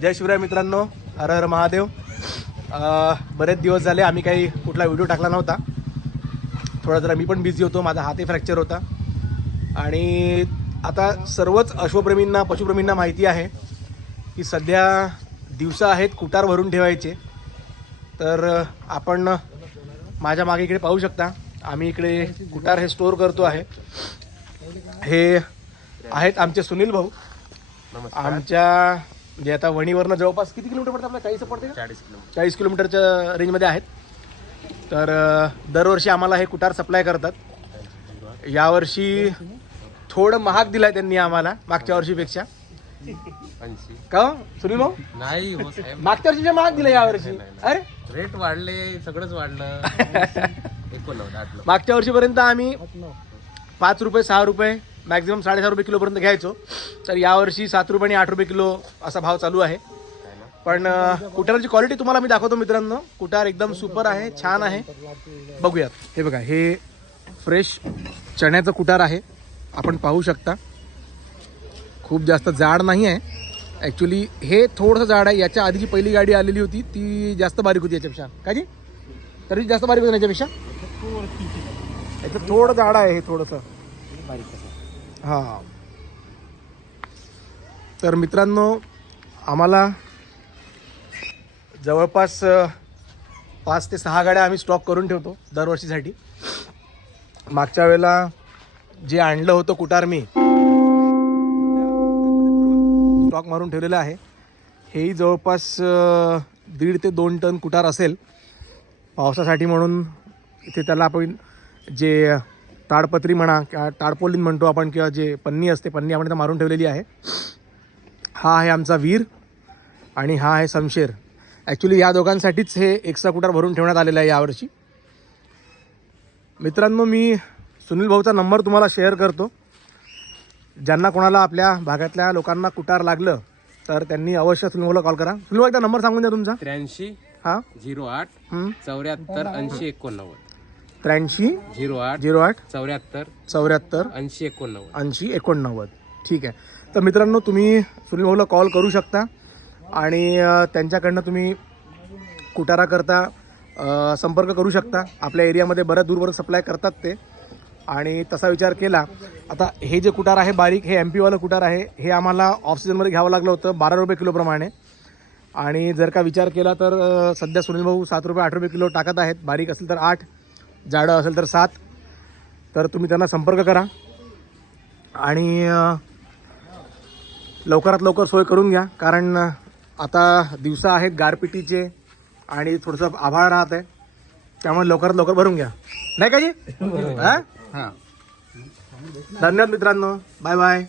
जय शिवराय मित्रांनो, हर हर महादेव. बरेच दिवस झाले आम्ही काही कुठला व्हिडिओ टाकला नव्हता. थोडा जरा मी पण बिझी होतो, माझा हातही फ्रॅक्चर होता. आणि आता सर्वच अश्वप्रेमींना पशुप्रेमींना माहिती आहे की सध्या दिवसा आहेत कुटार भरून ठेवायचे. तर आपण माझ्या मागे इकडे पाहू शकता, आम्ही इकडे कुटार हे स्टोअर करतो आहे. हे आहेत आमचे सुनील भाऊ. आमच्या म्हणजे आता वणीवरनं जवळपास किती किलोमीटर पडतं आपल्याला? 40 पडते का? 40 किलोमीटरच्या रेंजमध्ये आहेत. तर दरवर्षी आम्हाला हे कुटार सप्लाय करतात. यावर्षी थोडं महाग दिलं आहे त्यांनी आम्हाला मागच्या वर्षीपेक्षा. का सुनील भाऊ? नाही मागच्या वर्षीच्या महाग दिलं यावर्षी. अरे रेट वाढले, सगळंच वाढलं. 89 मागच्या वर्षीपर्यंत आम्ही 5 रुपये 6 रुपये मॅक्झिमम 6.5 रुपये किलोपर्यंत घ्यायचो. तर यावर्षी 7 रुपये आणि 8 रुपये किलो असा भाव चालू आहे. पण कुटाराची क्वालिटी तुम्हाला मी दाखवतो मित्रांनो. कुटार एकदम सुपर आहे, छान आहे. बघूयात. हे बघा, हे फ्रेश चण्याचं कुटार आहे. आपण पाहू शकता खूप जास्त जाड नाही आहे. ॲक्च्युली हे थोडंसं जाड आहे. याच्या आधीची पहिली गाडी आलेली होती ती जास्त बारीक होती याच्यापेक्षा. का जी? तरी जास्त बारीक होती याच्यापेक्षा. याचं थोडं जाड आहे हे, थोडंसं हां. तर मित्रांनो, आम्हाला जवळपास 5 ते 6 गाड्या आम्ही स्टॉक करून ठेवतो दरवर्षीसाठी. मागच्या वेळेला जे आणलं होतं कुटार मी स्टॉक मारून ठेवलेलं आहे. हेही जवळपास 1.5 ते 2 टन कुटार असेल. पावसासाठी म्हणून इथे त्याला आपण जे ताडपत्री म्हणा किंवा ताडपोलीन म्हणतो आपण, किंवा जे पन्नी असते, पन्नी आपण इथं मारून ठेवलेली आहे. हा आहे आमचा वीर आणि हा आहे शमशेर. ॲक्च्युली या दोघांसाठीच हे एक्स्ट्रा कुटार भरून ठेवण्यात आलेलं आहे यावर्षी. मित्रांनो, मी सुनील भाऊचा नंबर तुम्हाला शेअर करतो. ज्यांना कोणाला आपल्या भागातल्या लोकांना कुटार लागलं तर त्यांनी अवश्य सुनील भाऊला कॉल करा. सुनील भाऊ, एकदा नंबर सांगून द्या तुमचा. 83 हां 08 74 80 89. 83 08 08 74 74 80 89. 80 89. ठीक आहे. तर मित्रांनो, तुम्ही सुनील भाऊला कॉल करू शकता आणि त्यांच्याकडनं तुम्ही कुटाराकरता संपर्क करू शकता. आपल्या एरियामध्ये बऱ्याच दूरवर सप्लाय करतात ते. आणि तसा विचार केला, आता हे जे कुटार आहे बारीक, हे MP वालं कुटार आहे. हे आम्हाला ऑफ सीझनमध्ये घ्यावं लागलं होतं 12 रुपये किलोप्रमाणे. आणि जर का विचार केला तर सध्या सुनील भाऊ 7 रुपये 8 रुपये किलो टाकत आहेत. बारीक असेल तर 8, जाडं असेल तर 7. तर तुम्ही त्यांना संपर्क करा आणि लवकरात लवकर सोय करून घ्या. कारण आता दिवसा आहेत गारपिटीचे आणि थोडंसं आभाळ राहत आहे. त्यामुळे लवकरात लवकर भरून घ्या, नाही का जी? हां, धन्यवाद मित्रांनो. Bye bye.